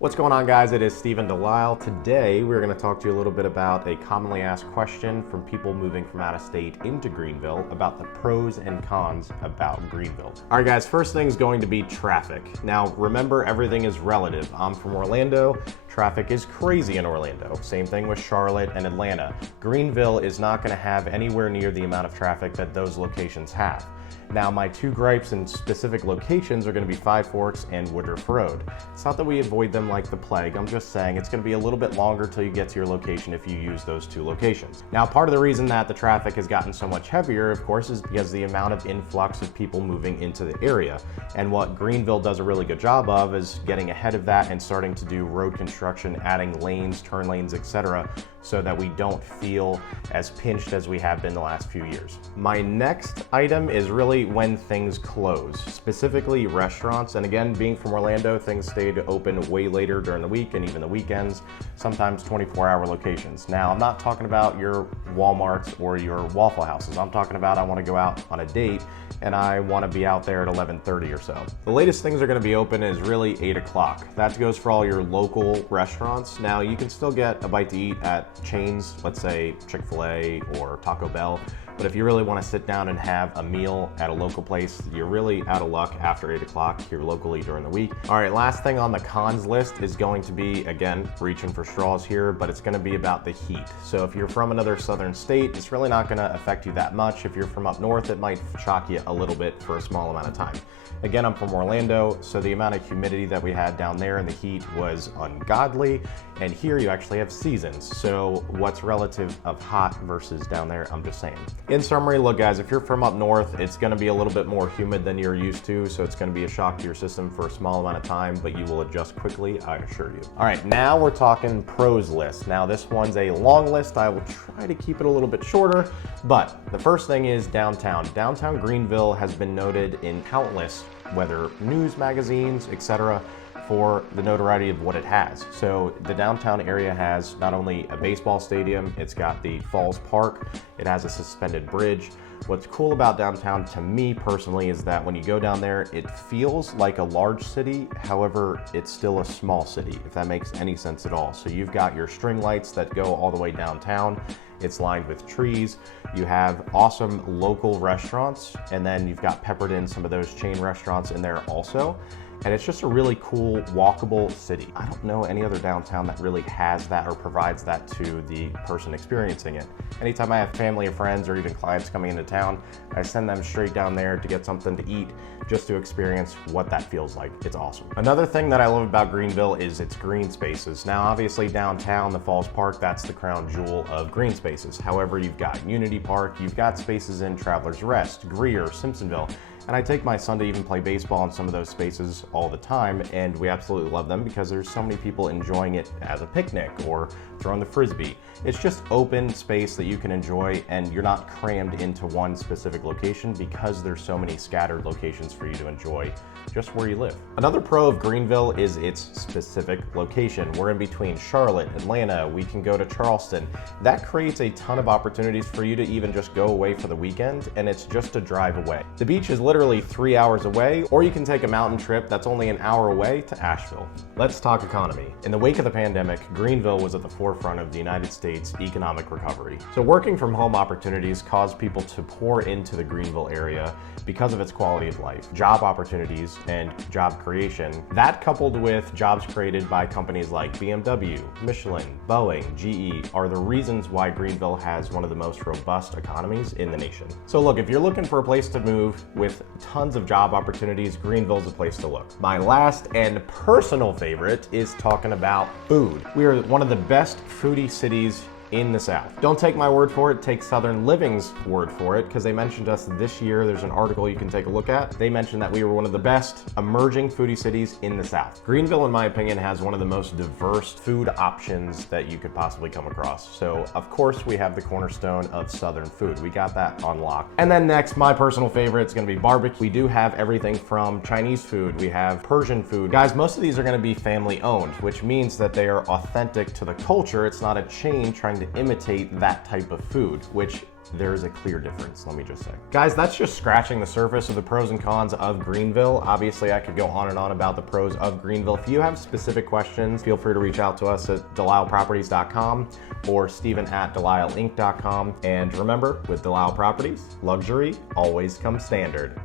What's going on, guys? It is Stephen Delisle. Today we're going to talk to you a little bit about a commonly asked question from people moving from out of state into Greenville about the pros and cons about Greenville. All right, guys, first thing is going to be traffic. Now remember, everything is relative. I'm from Orlando. Traffic is crazy in Orlando. Same thing with Charlotte and Atlanta. Greenville is not going to have anywhere near the amount of traffic that those locations have. Now, my two gripes in specific locations are going to be Five Forks and Woodruff Road. It's not that we avoid them like the plague. I'm just saying it's going to be a little bit longer till you get to your location if you use those two locations. Now, part of the reason that the traffic has gotten so much heavier, of course, is because the amount of influx of people moving into the area. And what Greenville does a really good job of is getting ahead of that and starting to do road construction, adding lanes, turn lanes, etc., so that we don't feel as pinched as we have been the last few years. My next item is really when things close, specifically restaurants. And again, being from Orlando, things stayed open way later during the week and even the weekends, sometimes 24-hour locations. Now, I'm not talking about your Walmarts or your Waffle Houses. I'm talking about I want to go out on a date and I want to be out there at 11:30 or so. The latest things are going to be open is really 8 o'clock. That goes for all your local restaurants. Now, you can still get a bite to eat at chains, let's say Chick-fil-A or Taco Bell. But if you really want to sit down and have a meal at a local place, you're really out of luck after 8 o'clock here locally during the week. All right, last thing on the cons list is going to be, again, reaching for straws here, but it's going to be about the heat. So if you're from another southern state, it's really not going to affect you that much. If you're from up north, it might shock you a little bit for a small amount of time. Again, I'm from Orlando, so the amount of humidity that we had down there in the heat was ungodly. And here you actually have seasons. So what's relative of hot versus down there, I'm just saying. In summary, look guys, if you're from up north, it's gonna be a little bit more humid than you're used to. So it's gonna be a shock to your system for a small amount of time, but you will adjust quickly, I assure you. All right, now we're talking pros list. Now this one's a long list. I will try to keep it a little bit shorter, but the first thing is downtown. Downtown Greenville has been noted in countless, whether news magazines, etc., for the notoriety of what it has. So the downtown area has not only a baseball stadium, it's got the Falls Park, it has a suspended bridge. What's cool about downtown to me personally is that when you go down there, it feels like a large city. However, it's still a small city, if that makes any sense at all. So you've got your string lights that go all the way downtown. It's lined with trees. You have awesome local restaurants, and then you've got peppered in some of those chain restaurants in there also. And it's just a really cool, walkable city. I don't know any other downtown that really has that or provides that to the person experiencing it. Anytime I have family or friends or even clients coming into town, I send them straight down there to get something to eat, just to experience what that feels like. It's awesome. Another thing that I love about Greenville is its green spaces. Now, obviously downtown, the Falls Park, that's the crown jewel of green spaces. However, you've got Unity Park, you've got spaces in Travelers Rest, Greer, Simpsonville, and I take my son to even play baseball in some of those spaces all the time, and we absolutely love them because there's so many people enjoying it as a picnic or throwing the frisbee. It's just open space that you can enjoy, and you're not crammed into one specific location because there's so many scattered locations for you to enjoy just where you live. Another pro of Greenville is its specific location. We're in between Charlotte, Atlanta, we can go to Charleston. That creates a ton of opportunities for you to even just go away for the weekend, and it's just a drive away. The beach is literally 3 hours away, or you can take a mountain trip that's only an hour away to Asheville. Let's talk economy. In the wake of the pandemic, Greenville was at the forefront of the United States economic recovery. So working from home opportunities caused people to pour into the Greenville area because of its quality of life, job opportunities, and job creation. That, coupled with jobs created by companies like BMW, Michelin, Boeing, GE, are the reasons why Greenville has one of the most robust economies in the nation. So look, if you're looking for a place to move with tons of job opportunities, Greenville's a place to look. My last and personal favorite is talking about food. We are one of the best foodie cities in the South. Don't take my word for it, take Southern Living's word for it, because they mentioned us this year. There's an article you can take a look at. They mentioned that we were one of the best emerging foodie cities in the South. Greenville, in my opinion, has one of the most diverse food options that you could possibly come across. So, of course, we have the cornerstone of Southern food. We got that on lock. And then next, my personal favorite is gonna be barbecue. We do have everything from Chinese food, we have Persian food. Guys, most of these are gonna be family owned, which means that they are authentic to the culture. It's not a chain trying trying to imitate that type of food, which there is a clear difference, let me just say. Guys, that's just scratching the surface of the pros and cons of Greenville. Obviously, I could go on and on about the pros of Greenville. If you have specific questions, feel free to reach out to us at delisleproperties.com or steven@delisleinc.com. And remember, with Delisle Properties, luxury always comes standard.